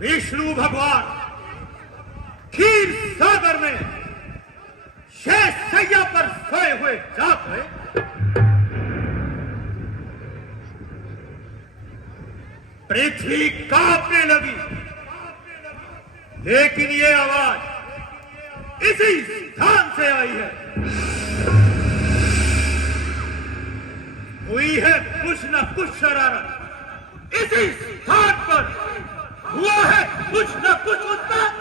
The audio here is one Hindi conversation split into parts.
विष्णु भगवान क्षीर सागर में शेष सैया पर सोए हुए जाग गए। पृथ्वी कांपने लगी, लेकिन ये आवाज इसी स्थान से आई है। हुई है कुछ न कुछ शरारत इसी स्थान पर, हुआ है कुछ न कुछ उत्पात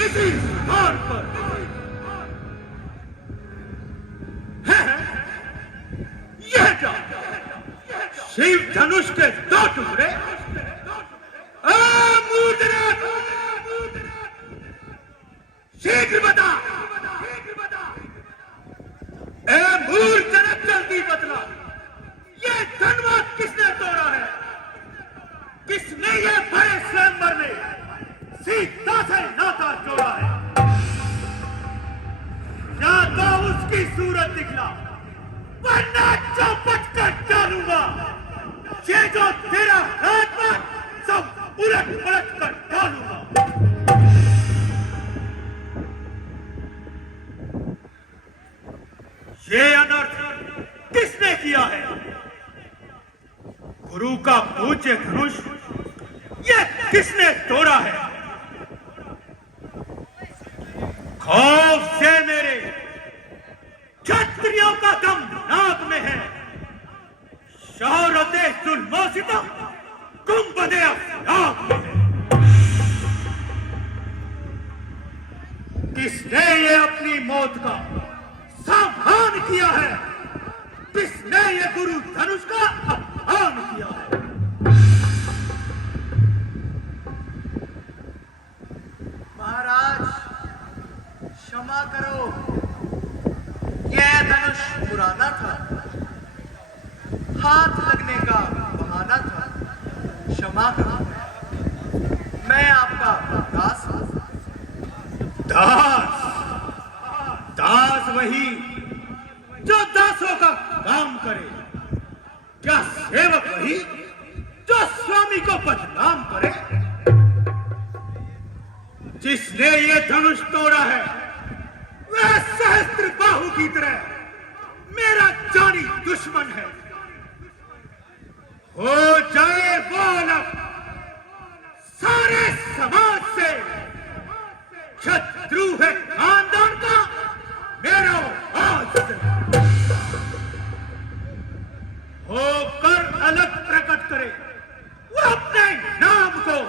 इसी स्थान पर। यह क्या? शिव धनुष के दो टुकड़े। मूर्धनाथ, शीघ्र बता, मूर्धनाथ जल्दी बतला, ये धनवाद किसने तोड़ा है? किसने ये बड़े स्वयंवर में सीता से नाता जोड़ा है? या तो उसकी सूरत दिखला, वरना चौपट कर डालूंगा। ये जो तेरा हाथ में सब उलट पलट कर डालूंगा। ये अनर्थ किसने किया है? गुरु का पूज्य धनुष ये किसने तोड़ा है? खौफ से मेरे क्षत्रियों का दम नाक में है। शौरते जुल्मोसितम कुंभदे अफलाक में है। किसने ये अपनी मौत का सावधान किया है? किसने ये गुरु धनुष का अपमान किया है? महाराज क्षमा करो, यह धनुष पुराना था, हाथ लगने का बहाना था। क्षमा करो, मैं आपका दास हूं। दास? दास वही जो दासों का काम करे। क्या सेवक वही जो स्वामी को बदनाम करे? जिसने ये धनुष तोड़ा है वह सहस्त्र बाहु की तरह मेरा जानी दुश्मन है। हो जाए वो अलग सारे समाज से। शत्रु है खानदान का मेरा आज से। होकर अलग प्रकट करे वो अपने नाम को।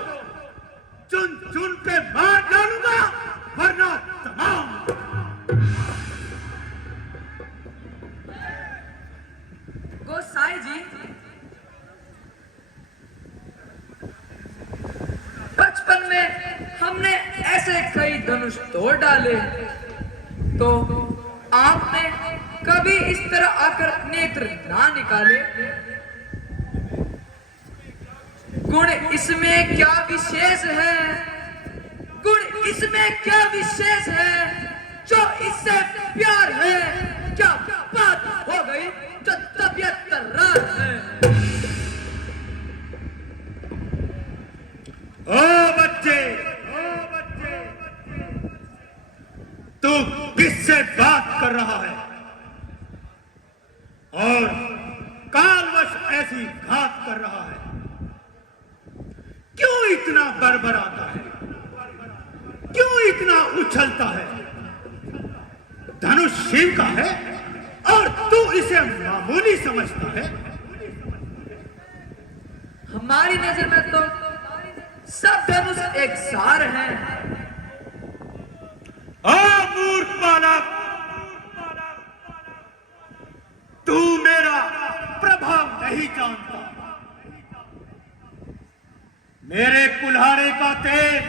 चुन चुन के मार डालूंगा, वरना तमाम। गोसाई जी, बचपन में हमने ऐसे कई धनुष तोड़ डाले, तो आपने कभी इस तरह आकर नेत्र ना निकाले। गुण इसमें क्या विशेष है? गुण इसमें क्या विशेष है जो इससे प्यार है? क्या बात हो गई जो तबियत तर्रार है? ओ बच्चे, तू किससे बात कर रहा है और कालवश ऐसी घात कर रहा है? क्यों इतना बड़बड़ाता है? क्यों इतना उछलता है? धनुष शिव का है और तू इसे मामूली समझता है। हमारी नजर में तो सब धनुष एक सार हैं। मूर्ख बालक, तू मेरा प्रभाव नहीं जानता। मेरे कुल्हाड़े का तेज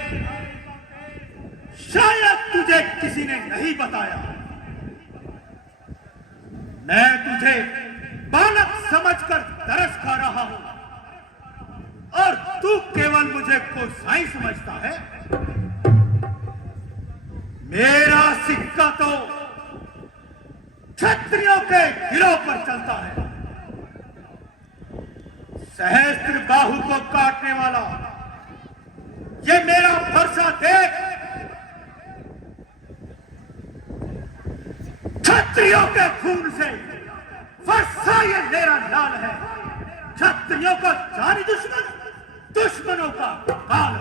शायद तुझे किसी ने नहीं बताया। मैं तुझे बालक समझकर तरस खा रहा हूं और तू केवल मुझे गोसाई समझता है। मेरा सिक्का तो क्षत्रियों के गिरोह पर चलता है। सहस्त्र बाहु को काटने वाला ये मेरा क्षत्रियों के खून से फरसा ये मेरा लाल है। क्षत्रियों को जानी दुश्मन, दुश्मनों का काल।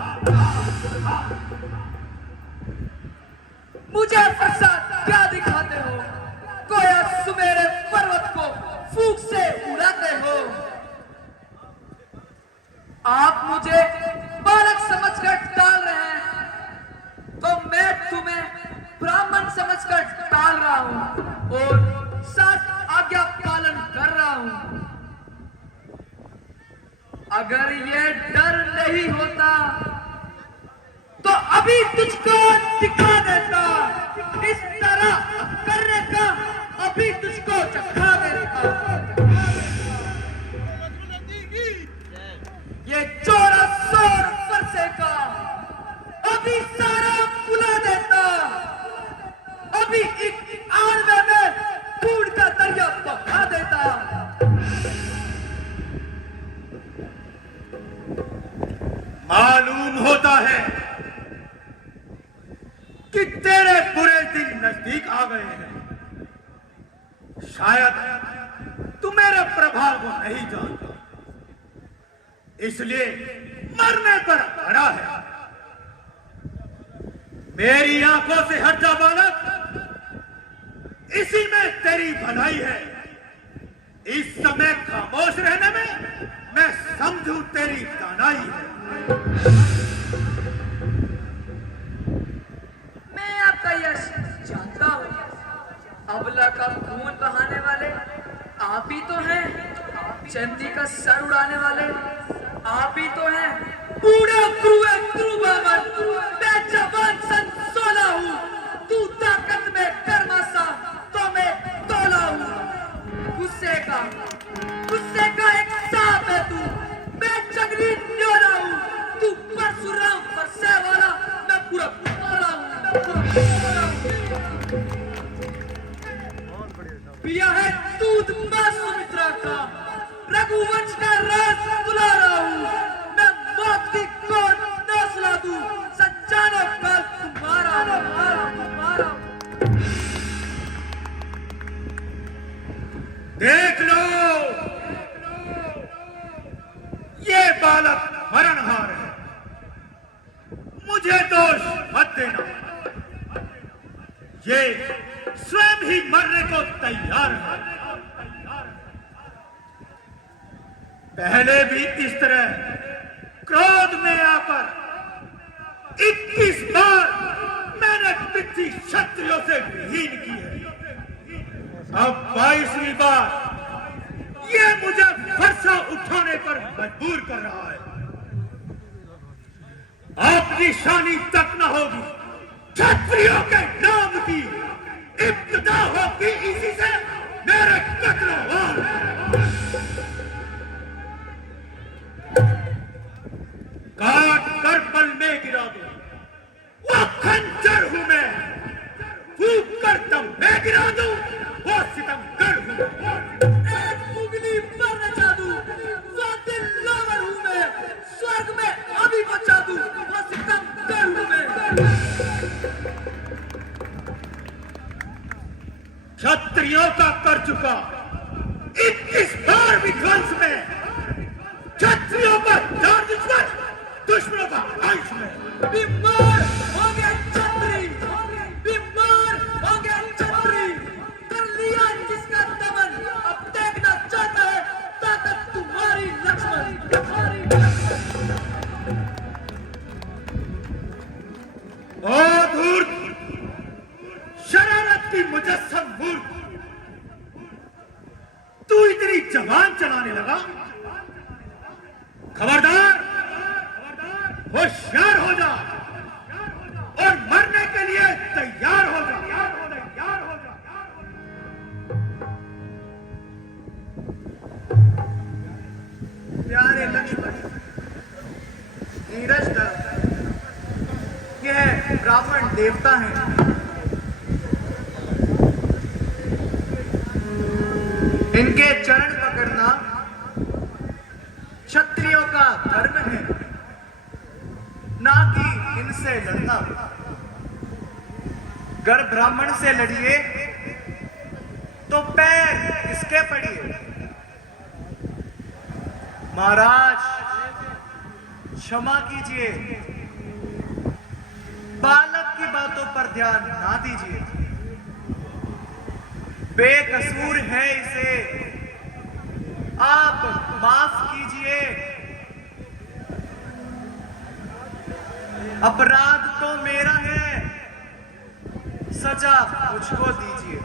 मुझे फरसा क्या दिखाते हो? कोया सुमेरे पर्वत को फूंक से उड़ाते हो। आप मुझे बालक समझकर टाल रहे हैं, तो मैं तुम्हें ब्राह्मण समझकर टाल रहा हूं और साथ आज्ञा पालन कर रहा हूं। अगर ये डर नहीं होता तो अभी तुझको दिखा देता। इस तरह करने का अभी तुझको चखा देता। ये चौड़ा सौर फरसे का अभी सारा बुला देता। अभी एक आलवे में खून का दरिया बहा देता। मालूम होता है कि तेरे बुरे दिन नजदीक आ गए हैं। शायद तू मेरे प्रभाव को नहीं जानता, इसलिए मरने पर अड़ा है। मेरी आंखों से हट जा बालक, इसी में तेरी भलाई है। इस समय खामोश रहने में मैं समझूं तेरी दानाई है। मैं आपका यश जानता हूं। अबला का खून बहाने वाले आप ही तो हैं। चंदी का सर उड़ाने वाले आप ही तो हैं। बूढ़ा क्रूबावन, मैं जवान सन 16 हूं। तू ताकत में कर्मासा तो मैं तोला हूं। गुस्से का एक सांप है तू। मैं जंगली न्योला हूं। तू परशुराम फरसे वाला, मैं पूरा तोला हूं। पिया है दूध मां सुमित्रा का, रघुवंश का राज बुला रहा हूं। मैं मौत की गोद न सुला दूं। सच्चानो कल तुम्हारा। देख लो, ये बालक मरणहार है। मुझे दोष मत देना। ये स्वयं ही मरने को तैयार है। पहले भी इस तरह क्रोध में आकर 21 बार मैंने पृथ्वी क्षत्रियों से विहीन की है। अब 22वीं बार ये मुझे फरसा उठाने पर मजबूर कर रहा है। आपकी शानी तक न होगी। क्षत्रियों के नाम की इब्तिदा होगी इसी से मेरे कत्ल। काट कर पल में गिरा दो। वो खंजर हूं मैं, फूंक कर दम मैं गिरा दूं। वो सितमगर हूं। एक उंगली पर नचा दूं। वो दिल लोवर हूं मैं, स्वर्ग में अभी बचा दूं। वो सितमगर हूं मैं। क्षत्रियों का कर चुका 21 बार विध्वंस में। क्षत्रियों का जान दुश्मन, दुश्मनों का अंश में। बीमार हो गए छत्री, बीमार हो गए छत्री। कर लिया जिसका दमन, अब देखना चाहता है ताकत तुम्हारी लक्ष्मण। ओ धूर्त, शरारत की मुजस्सम मूर्ख, तू इतनी जबान चलाने लगा। खबरदार, होशियार हो जा और मरने के लिए तैयार हो जा। प्यारे लक्ष्मण, धीरज धर। यह ब्राह्मण देवता हैं। इनके चरण पकड़ना क्षत्रियों का धर्म है, ना कि इनसे लड़ना। अगर ब्राह्मण से लड़िए तो पैर किसके पड़िए? महाराज क्षमा कीजिए, बालक की बातों पर ध्यान ना दीजिए। बेकसूर है इसे, आप माफ कीजिए। अपराध तो मेरा है, सजा मुझको दीजिए।